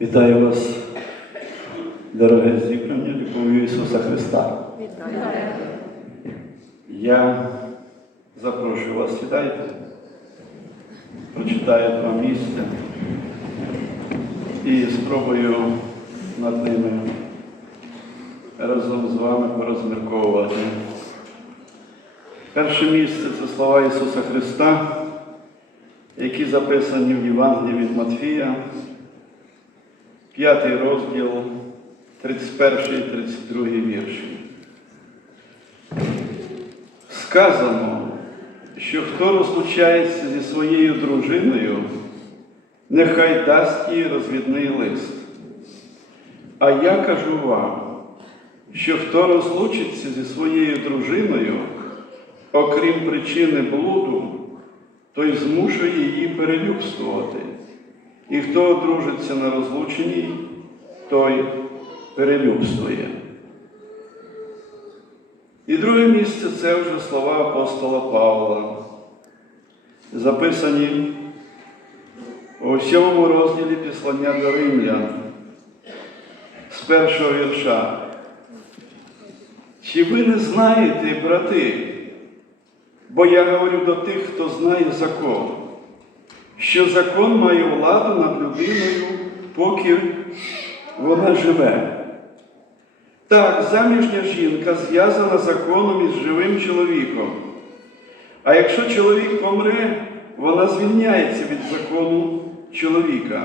Вітаю вас, дороге зібрання, любов'ю Ісуса Христа. Я запрошую вас, сідайте, прочитаю два місця і спробую над ними разом з вами порозмірковувати. Перше місце це слова Ісуса Христа, які записані в Євангелії від Матфія, п'ятий розділ, 31 і 32 вірші. Сказано, що хто розлучається зі своєю дружиною, нехай дасть їй розвідний лист. А я кажу вам, що хто розлучиться зі своєю дружиною, окрім причини блуду, той змушує її перелюбствувати. І хто одружиться на розлученій, той перелюбствує. І друге місце це вже слова апостола Павла, записані у сьомому розділі післання до Римлян з першого вірша. Чи ви не знаєте, брати, бо я говорю до тих, хто знає закон, що закон має владу над людиною, поки вона живе. Так, заміжня жінка зв'язана законом із живим чоловіком. А якщо чоловік помре, вона звільняється від закону чоловіка.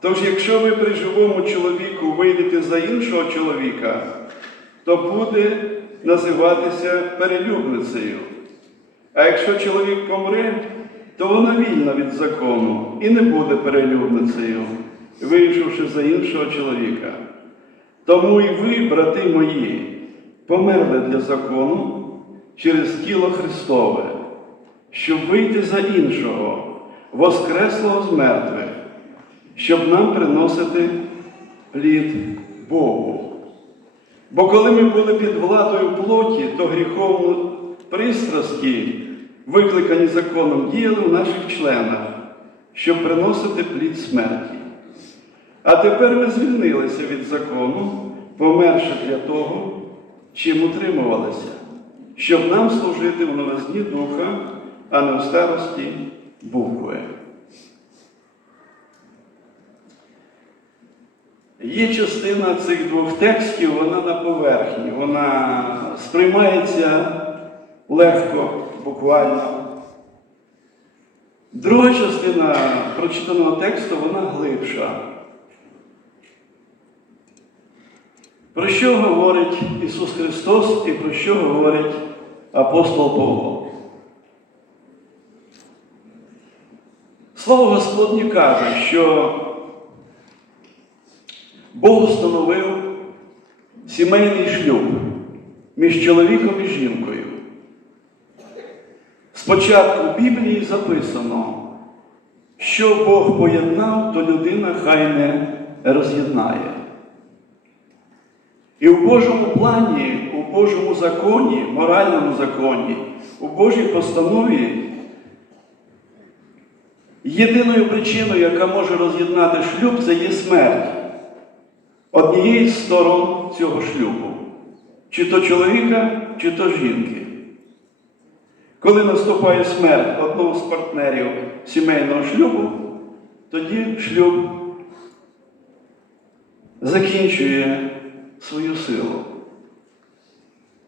Тож, якщо ви при живому чоловіку вийдете за іншого чоловіка, то буде називатися перелюбницею. А якщо чоловік помре, то вона вільна від закону і не буде перелюбницею, вийшовши за іншого чоловіка. Тому і ви, брати мої, померли для закону через тіло Христове, щоб вийти за іншого, воскреслого з мертвих, щоб нам приносити плід Богу. Бо коли ми були під владою плоті, то гріховні пристрасті, викликані законом, діяли в наших членах, щоб приносити плід смерті. А тепер ми звільнилися від закону, померши для того, чим утримувалися, щоб нам служити в новизні духа, а не в старості букви. Є частина цих двох текстів, вона на поверхні, вона сприймається легко, буквально. Друга частина прочитаного тексту, вона глибша. Про що говорить Ісус Христос і про що говорить апостол Павло? Слово Господнє каже, що Бог установив сімейний шлюб між чоловіком і жінкою. Спочатку в Біблії записано, що Бог поєднав, то людина хай не роз'єднає. І в Божому плані, у Божому законі, моральному законі, у Божій постанові єдиною причиною, яка може роз'єднати шлюб, це є смерть однієї з сторон цього шлюбу, чи то чоловіка, чи то жінки. Коли наступає смерть одного з партнерів сімейного шлюбу, тоді шлюб закінчує свою силу.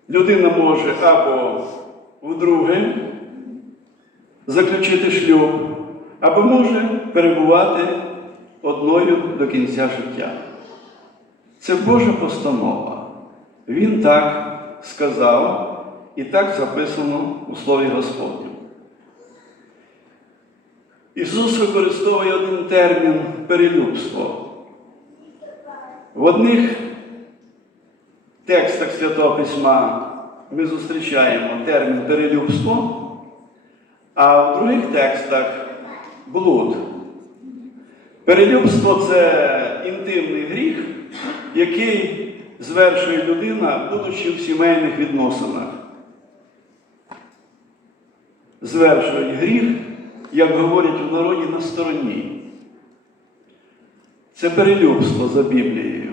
Людина може або вдруге заключити шлюб, або може перебувати одною до кінця життя. Це Божа постанова. Він так сказав і так записано у Слові Господньому. Ісус використовує один термін перелюбство. В одних текстах Святого Письма ми зустрічаємо термін перелюбство, а в других текстах блуд. Перелюбство це інтимний гріх, який звершує людина, будучи в сімейних відносинах. Звершують гріх, як говорять у народі, на стороні. це перелюбство за Біблією.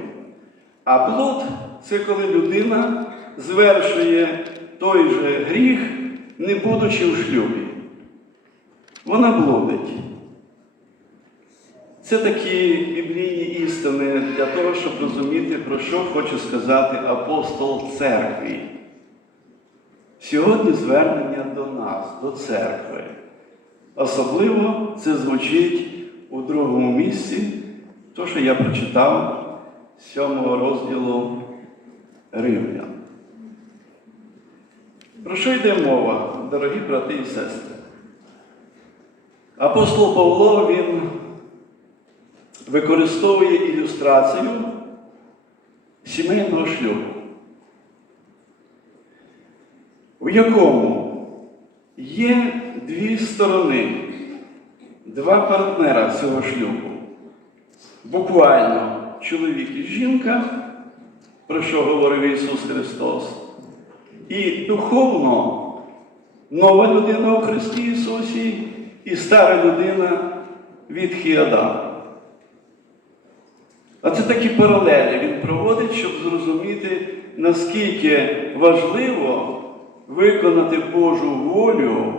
А блуд це коли людина звершує той же гріх, не будучи в шлюбі. Вона блудить. Це такі біблійні істини для того, щоб розуміти, про що хоче сказати апостол церкві. Сьогодні звернення до нас, до церкви. Особливо це звучить у другому місці, то, що я прочитав з сьомого розділу Римлян. Про що йде мова, дорогі брати і сестри? Апостол Павло він використовує ілюстрацію сімейного шлюбу, в якому є дві сторони, два партнера цього шлюбу. Буквально чоловік і жінка, про що говорив Ісус Христос, і духовно нова людина у Христі Ісусі і стара людина від Хіадама. А це такі паралелі він проводить, щоб зрозуміти, наскільки важливо виконати Божу волю,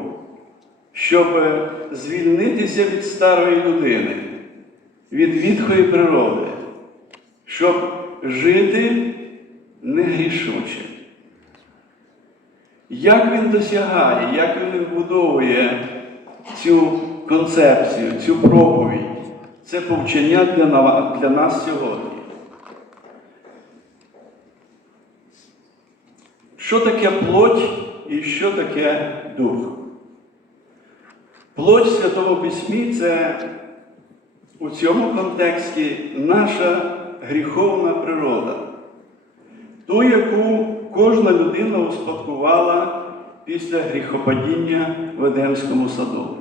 щоб звільнитися від старої людини, від відхої природи, щоб жити не грішуче. Як він досягає, як він вбудовує цю концепцію, цю проповідь, це повчення для, на- для нас сьогодні. Що таке плоть і що таке дух? Плоть в Святому Письмі це у цьому контексті наша гріховна природа, ту, яку кожна людина успадкувала після гріхопадіння в Едемському саду.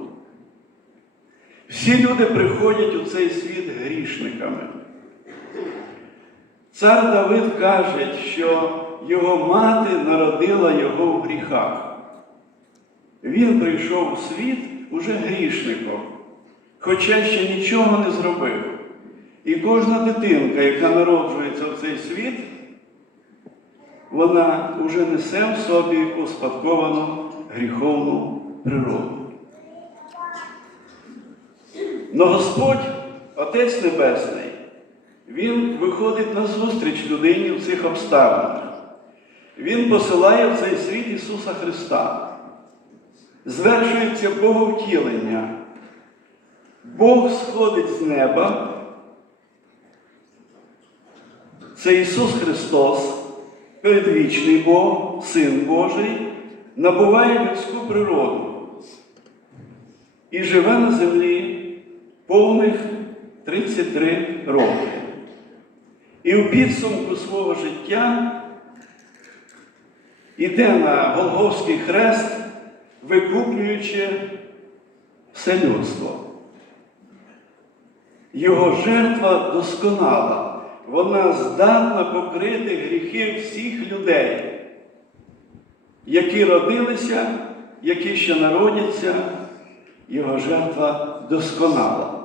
Всі люди приходять у цей світ грішниками. Цар Давид каже, що його мати народила його в гріхах. Він прийшов у світ уже грішником, хоча ще нічого не зробив. І кожна дитинка, яка народжується в цей світ, вона вже несе в собі успадковану гріховну природу. Но Господь, Отець Небесний, Він виходить на зустріч людині в цих обставинах. Він посилає в цей світ Ісуса Христа. Звершується Боговтілення. Бог сходить з неба. Це Ісус Христос, передвічний Бог, Син Божий, набуває людську природу і живе на землі повних 33 роки. І у підсумку свого життя іде на Голговський хрест, викуплюючи все людство. Його жертва досконала, вона здатна покрити гріхи всіх людей, які родилися, які ще народяться, його жертва досконала.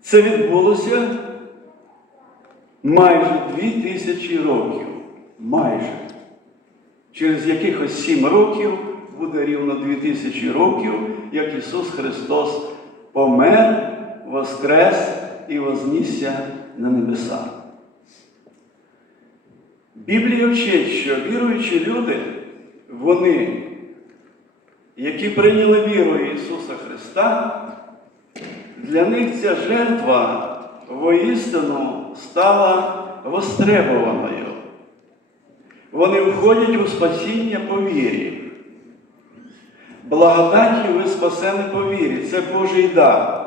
Це відбулося майже дві тисячі років. Майже. Через якихось сім років буде рівно дві тисячі років, як Ісус Христос помер, воскрес і вознісся на небеса. Біблія вчить, що віруючі люди, вони, які прийняли віру Ісуса Христа, для них ця жертва воістину стала востребованою. Вони входять у спасіння по вірі. Благодаті ви спасені по вірі. Це Божий дар.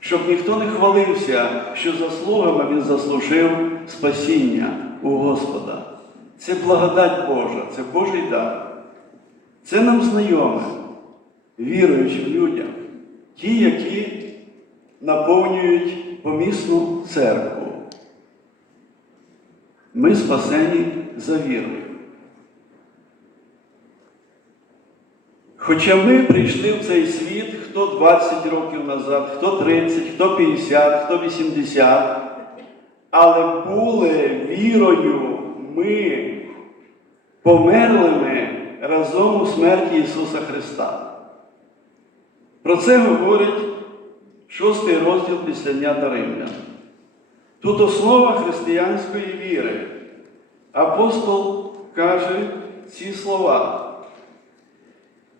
Щоб ніхто не хвалився, що заслугами він заслужив спасіння у Господа. Це благодать Божа, це Божий дар. Це нам знайоме, віруючим людям, ті, які наповнюють помісну церкву. Ми спасені за вірою. Хоча ми прийшли в цей світ, хто хто 20 років назад, хто 30, хто 50, хто 80. Але були вірою ми померлими разом у смерті Ісуса Христа. Про це говорить шостий розділ післання до Римлян. Тут основа християнської віри. Апостол каже ці слова.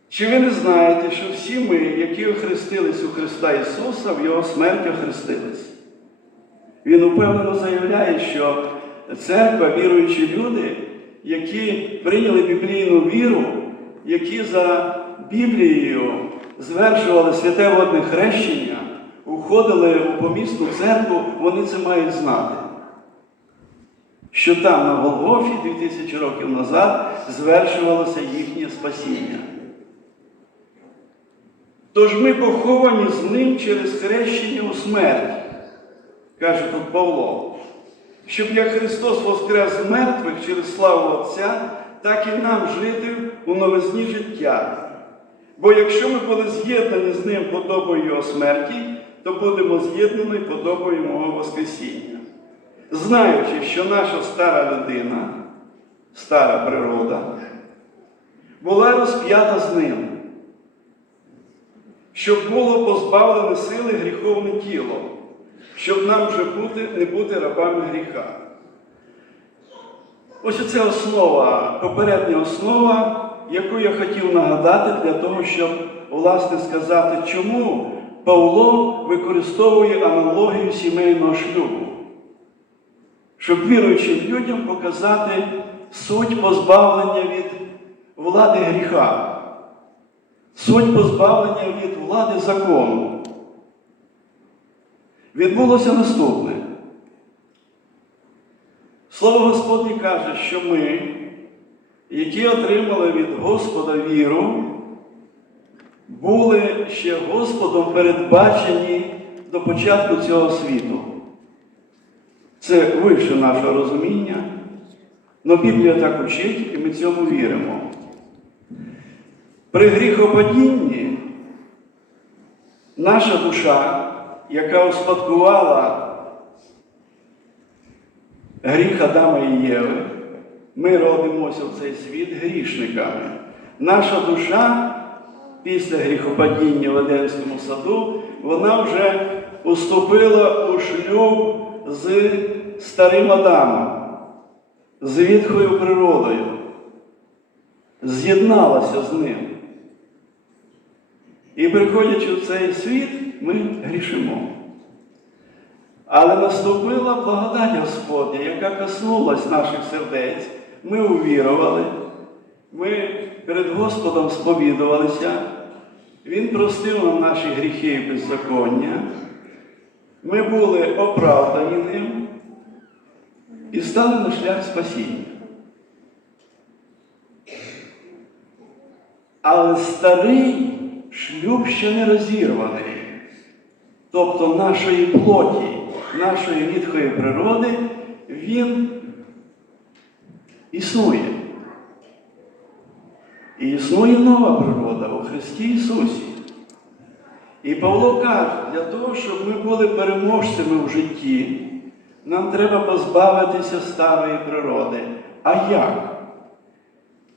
Чи ви не знаєте, що всі ми, які охрестились у Христа Ісуса, в Його смерть охрестились? Він упевнено заявляє, що церква, віруючі люди, які прийняли біблійну віру, які за Біблією звершували святе водне хрещення, уходили у помісну церкву, вони це мають знати. Що там на Голгофі 2000 років назад звершувалося їхнє спасіння. Тож ми поховані з ним через хрещення у смерть, каже тут Павло, щоб як Христос воскрес мертвих через славу Отця, так і нам жити у новизні життя. Бо якщо ми були з'єднані з ним подобою Його смерті, то будемо з'єднані подобою Мого Воскресіння. Знаючи, що наша стара людина, стара природа, була розп'ята з ним щоб було позбавлене сили гріховне тіло, щоб нам вже бути, не бути рабами гріха. Ось оце основа, попередня основа, яку я хотів нагадати для того, щоб власне сказати, чому Павло використовує аналогію сімейного шлюбу, щоб віруючим людям показати суть позбавлення від влади гріха. Суть позбавлення від влади закону. Відбулося наступне. Слово Господнє каже, що ми, які отримали від Господа віру, були ще Господом передбачені до початку цього світу. Це вище нашого розуміння. але Біблія так учить, і ми цьому віримо. При гріхопадінні наша душа, яка успадкувала гріх Адама і Єви, ми родимося в цей світ грішниками. Наша душа після гріхопадіння в Едемському саду, вона вже уступила у шлюб з старим Адамом, з відхою природою, з'єдналася з ним. І приходячи в цей світ, ми грішимо. Але наступила благодать Господня, яка коснулась наших сердець. Ми увірували, ми перед Господом сповідувалися, Він простив нам наші гріхи і беззаконня. Ми були оправдані ним і стали на шлях спасіння. Але старий шлюб ще не розірваний. Тобто нашої плоті, нашої відхої природи, він існує. І існує нова природа у Христі Ісусі. І Павло каже, для того, щоб ми були переможцями в житті, нам треба позбавитися старої природи. А як?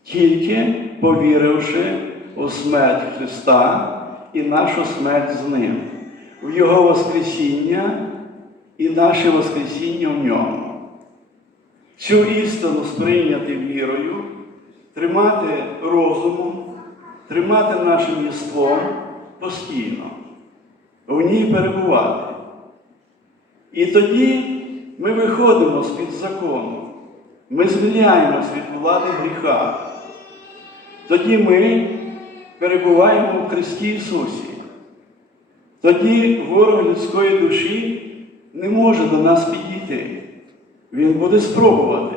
Тільки повіривши у смерть Христа і нашу смерть з Ним, в Його Воскресіння і наше Воскресіння в ньому. Цю істину сприйняти вірою, тримати розумом, тримати нашим єством постійно, в ній перебувати. І тоді ми виходимо з-під закону, ми звільняємось від влади гріха. Тоді ми перебуваємо в Христі Ісусі. Тоді ворог людської душі не може до нас підійти. Він буде спробувати,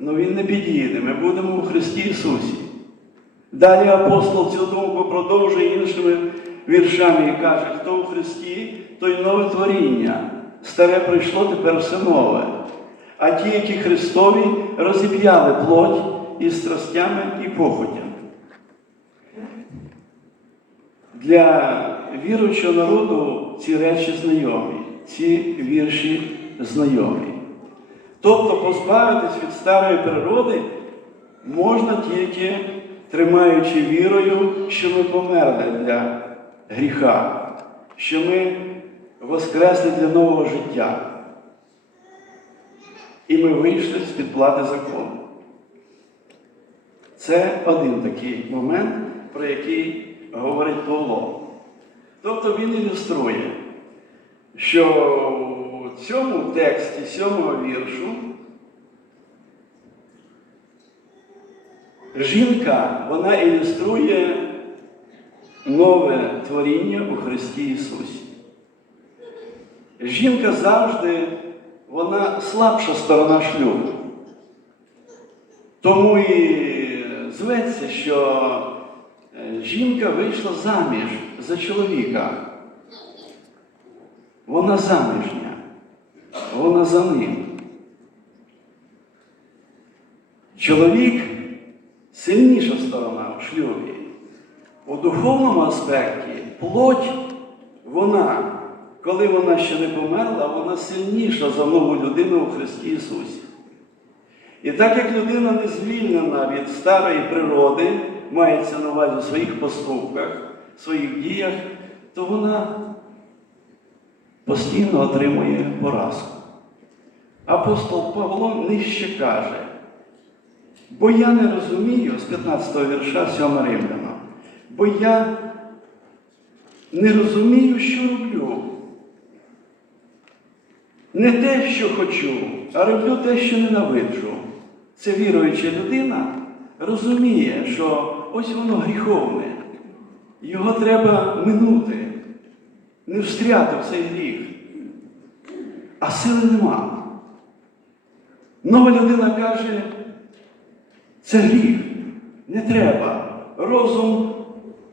але він не підійде. Ми будемо у Христі Ісусі. Далі апостол цю думку продовжує іншими віршами і каже, хто у Христі, той нове творіння. Старе прийшло, тепер все нове. А ті, які Христові, розіп'яли плоть із страстями і похотями. Для віруючого народу ці речі знайомі, ці вірші знайомі. Тобто позбавитись від старої природи можна тільки тримаючи вірою, що ми померли для гріха, що ми воскресли для нового життя. І ми вийшли з-під плати закону. Це один такий момент, про який говорить Павло. Тобто він ілюструє, що цьому тексті сьомого віршу жінка вона ілюструє нове творіння у Христі Ісусі. Жінка завжди вона слабша сторона шлюбу. Тому і зветься, що е, жінка вийшла заміж за чоловіка. Вона заміжня, вона за ним. Чоловік сильніша сторона в шлюбі. У духовному аспекті плоть, вона, коли вона ще не померла, вона сильніша за нову людину у Христі Ісусі. І так як людина не звільнена від старої природи, мається на увазі в своїх поступках, своїх діях, то вона постійно отримує поразку. Апостол Павло нижче каже, бо я не розумію з 15 го вірша 7 Римляна, бо я не розумію, що роблю. Не те, що хочу, а роблю те, що ненавиджу. Це віруюча людина розуміє, що ось воно гріховне. Його треба минути, не встряти в цей гріх. А сили нема. Нова людина каже, це гріх, не треба. Розум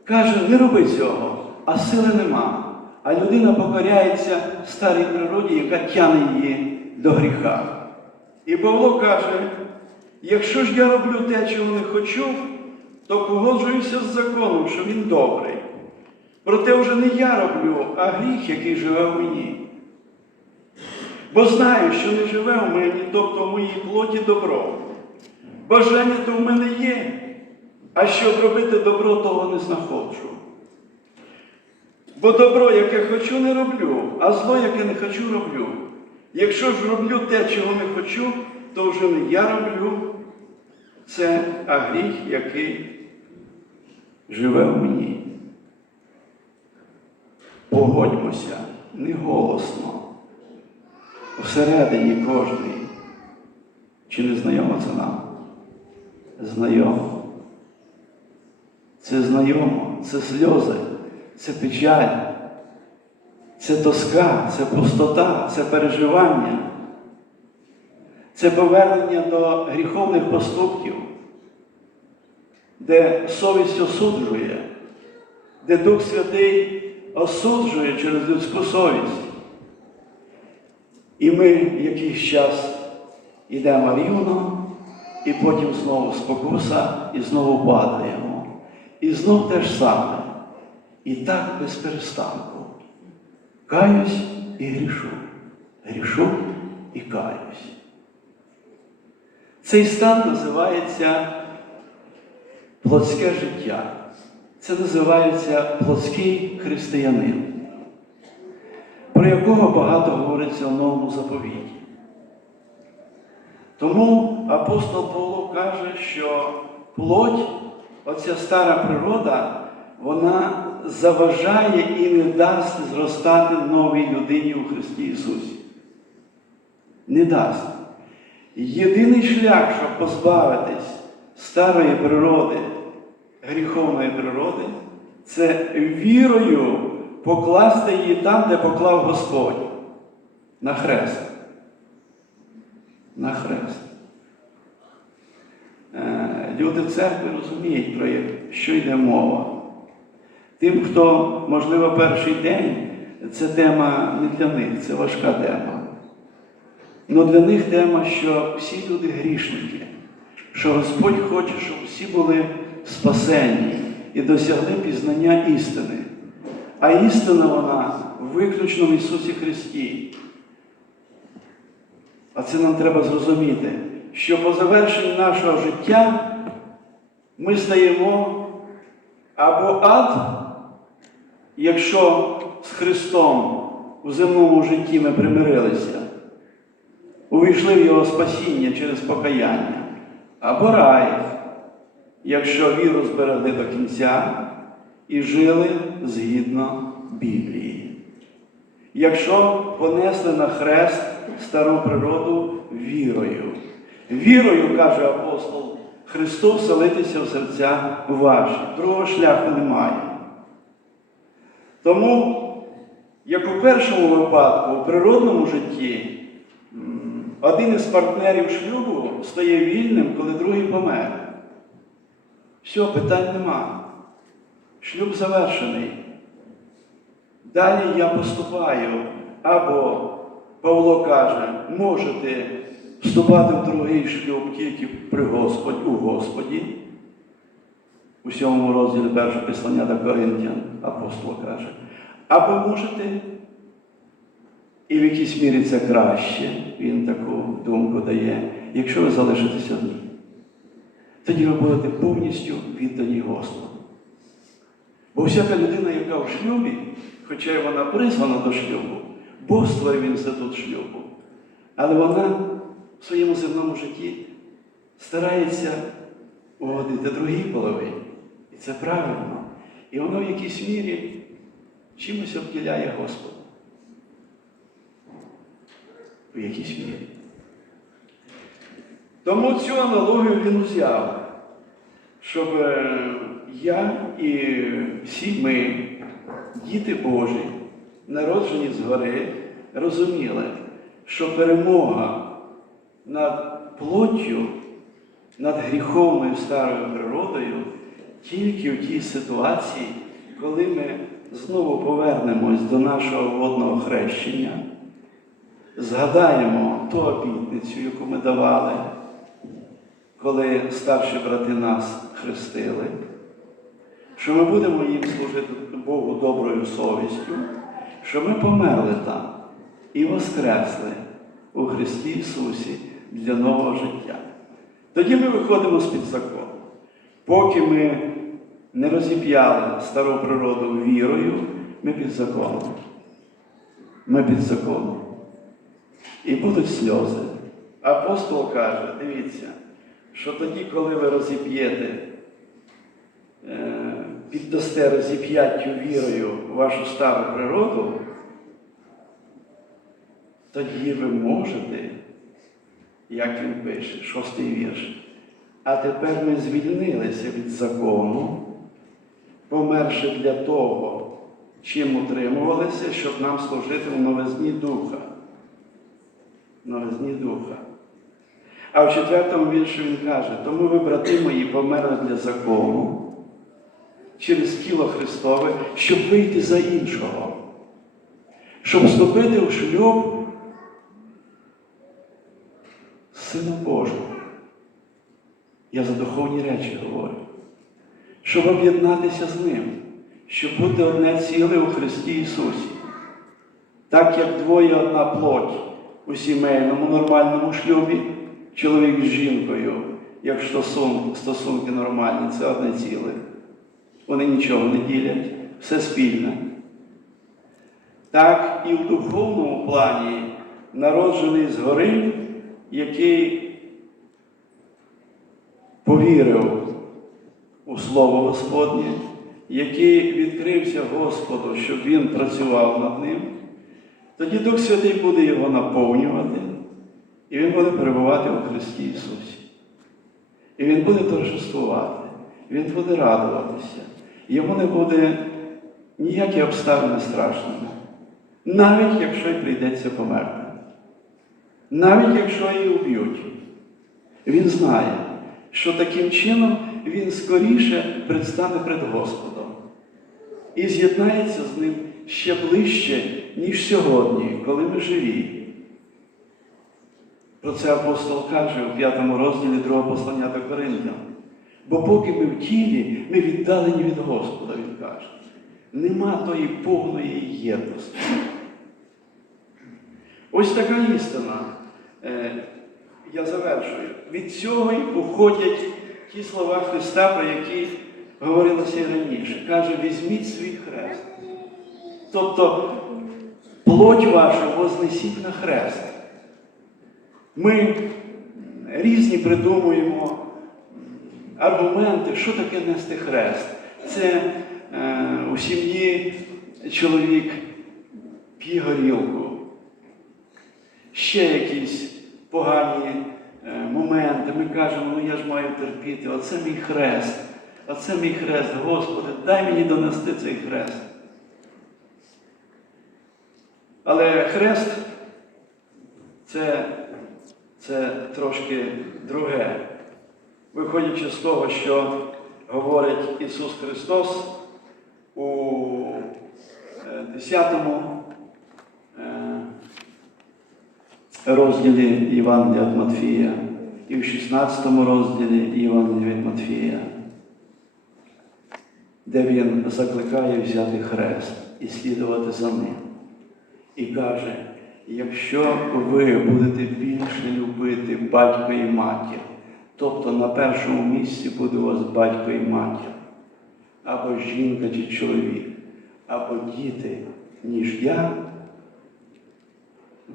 каже, не роби цього, а сили нема. А людина покоряється старій природі, яка тягне її до гріха. І Павло каже, якщо ж я роблю те, чого не хочу, то погоджуюся з законом, що він добрий. Проте вже не я роблю, а гріх, який живе в мені. Бо знаю, що не живе в мені, тобто в моїй плоті добро. Бажання то в мене є, а щоб робити добро, того не знаходжу. Бо добро, яке хочу, не роблю, а зло, яке не хочу, роблю. Якщо ж роблю те, чого не хочу, то вже не я роблю це, а гріх, який живе в мені. Погодьмося не голосно, всередині кожний. Чи не знайомо це нам? Знайомо. Це знайомо, це сльози, це печаль, це тоска, це пустота, це переживання, це повернення до гріховних поступків, де совість осуджує, де Дух Святий осуджує через людську совість. І ми якийсь час йдемо рівно, і потім знову спокуса, і знову падаємо. І знов те ж саме. І так без перестанку. Каюсь і грішу, грішу і каюсь. Цей стан називається плотське життя. Це називається плотський християнин, про якого багато говориться в новому заповіті. Тому апостол Павло каже, що плоть, оця стара природа, вона заважає і не дасть зростати новій людині у Христі Ісусі. Не дасть. Єдиний шлях, щоб позбавитись старої природи, гріховної природи, це вірою покласти її там, де поклав Господь, на хрест. На хрест. Е, Люди в церкві розуміють, про що йде мова. Тим, хто, можливо, перший день, це тема не для них, це важка тема. Але для них тема, що всі люди грішники, що Господь хоче, щоб всі були спасені і досягли пізнання істини. А істина вона виключно в Ісусі Христі. А це нам треба зрозуміти, що по завершенні нашого життя ми стаємо або ад, якщо з Христом у земному житті ми примирилися, увійшли в Його спасіння через покаяння, або рай, якщо віру зберегли до кінця і жили згідно Біблії. Якщо понесли на хрест стару природу вірою. Вірою, каже апостол, Христос вселитися в серця ваші. Другого шляху немає. Тому, як у першому випадку, у природному житті, один із партнерів шлюбу стає вільним, коли другий помер. Все, питань нема. Шлюб завершений. Далі я поступаю. Або Павло каже, можете вступати в другий шлюб тільки при Господь, у Господі. У сьомому розділі першого післання до Коринтян апостол каже. Або можете, і в якійсь мірі це краще, він таку думку дає, якщо ви залишитеся одні. Тоді ви будете повністю віддані Господу. Бо всяка людина, яка в шлюбі, хоча й вона призвана до шлюбу, Бог створив інститут шлюбу, але вона в своєму земному житті старається угодити другій половині. І це правильно. І воно в якійсь мірі чимось обділяє Господа. В якійсь мірі. Тому цю аналогію він узяв, щоб е, я і всі ми, діти Божі, народжені згори, розуміли, що перемога над плоттю, над гріховною старою природою тільки в тій ситуації, коли ми знову повернемось до нашого водного хрещення, згадаємо ту обітницю, яку ми давали, коли старші брати нас хрестили, що ми будемо їм служити Богу доброю совістю, що ми померли там і воскресли у Христі Ісусі для нового життя. Тоді ми виходимо з-під закону. Поки ми не розіп'яли стару природу вірою, ми під законом. Ми під законом. І будуть сльози. Апостол каже, дивіться, що тоді, коли ви розіп'єте, е, піддасте розіп'яттю вірою вашу стару природу, тоді ви можете, як він пише, шостий вірш. А тепер ми звільнилися від закону, померши для того, чим утримувалися, щоб нам служити в новизні духа. Новизні духа. А в четвертому вірші він каже, тому ви, брати мої, померли для закону через тіло Христове, щоб вийти за іншого, щоб вступити в шлюб Сином Божим. Я за духовні речі говорю. Щоб об'єднатися з Ним, щоб бути одне ціле у Христі Ісусі. Так як двоє одна плоть у сімейному нормальному шлюбі, чоловік з жінкою, як стосунки, стосунки нормальні, це одне ціле. Вони нічого не ділять, все спільне. Так і в духовному плані народжений згори, який повірив у Слово Господнє, який відкрився Господу, щоб він працював над ним, тоді Дух Святий буде його наповнювати, і він буде перебувати у Христі Ісусі. І Він буде торжествувати, Він буде радуватися. Йому не буде ніякі обставини страшними. Навіть якщо й прийдеться померти. Навіть якщо її уб'ють. Він знає, що таким чином він скоріше предстане перед Господом і з'єднається з ним ще ближче, ніж сьогодні, коли ми живі. Про це апостол каже у п'ятому розділі другого послання до Коринтян. Бо поки ми в тілі, ми віддалені від Господа, він каже. нема тої повної єдності. Ось така істина. Е, Я завершую. Від цього і походять ті слова Христа, про які говорилося і раніше. Каже, візьміть свій хрест. Тобто плоть вашу вознесіть на хрест. Ми різні придумуємо аргументи, що таке нести хрест. Це е, у сім'ї чоловік п'є горілку, ще якісь погані е, моменти. Ми кажемо, ну я ж маю терпіти, оце мій хрест, оце мій хрест, Господи, дай мені донести цей хрест. Але хрест це, це трошки друге. Виходячи з того, що говорить Ісус Христос у е, 10 е, розділі Євангелія від Матфія і в 16 розділі Євангелія від Матфія, де він закликає взяти хрест і слідувати за ним. І каже, якщо ви будете більше любити батька і матір, тобто на першому місці буде у вас батько і матір, або жінка чи чоловік, або діти, ніж я,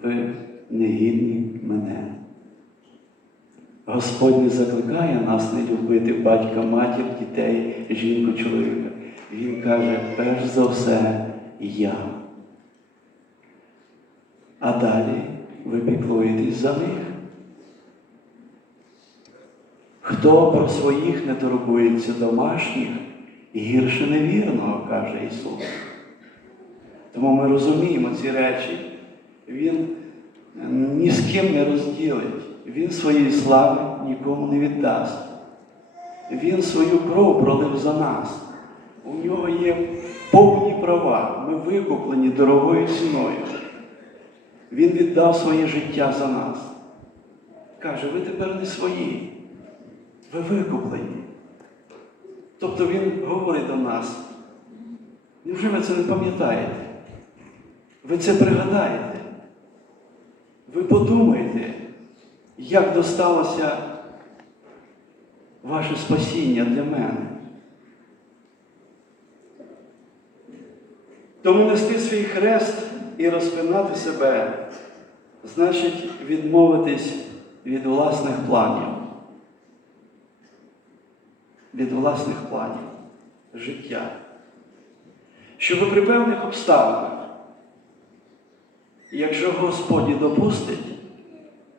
ви не гідні мене. Господь не закликає нас не любити батька, матір, дітей, жінку, чоловіка. Він каже, перш за все, я. А далі ви піклуєтесь за них. Хто про своїх не турбується домашніх, гірше невірного, каже Ісус. Тому ми розуміємо ці речі. Він ні з ким не розділить. Він своєї слави нікому не віддасть. Він свою кров пролив за нас. У нього є повні права. Ми викуплені дорогою ціною. Він віддав своє життя за нас. Каже, ви тепер не свої, ви викуплені. Тобто Він говорить до нас, невже ви це не пам'ятаєте? Ви це пригадаєте? Ви подумаєте, як досталося ваше спасіння для мене. Тому нести свій хрест і розпинати себе, значить відмовитись від власних планів. Від власних планів життя. Щоб при певних обставинах, якщо Господь допустить,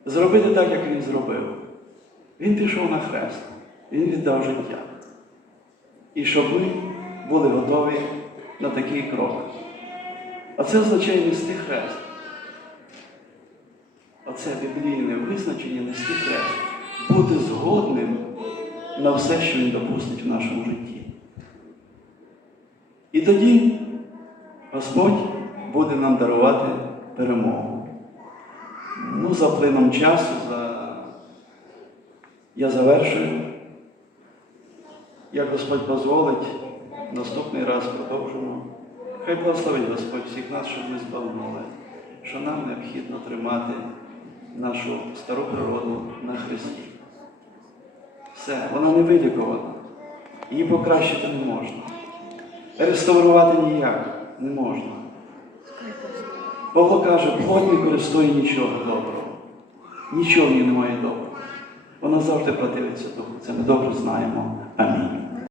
зробити так, як він зробив. Він пішов на хрест, він віддав життя. І щоб ми були готові на такий крок. А це означає нести хрест. Оце біблійне визначення нести хрест. Бути згодним на все, що він допустить в нашому житті. І тоді Господь буде нам дарувати перемогу. Ну, за плином часу, за... я завершую. Як Господь дозволить, наступний раз продовжимо. Хай благословить Господь всіх нас, щоб ми збагнули, що нам необхідно тримати нашу стару природу на Христі. Все, вона не вилікована. Її покращити не можна. Реставрувати ніяк не можна. Павло каже, плоть не користує нічого доброго. Нічого в ній немає доброго. Вона завжди противиться духу. Це ми добре знаємо. Амінь.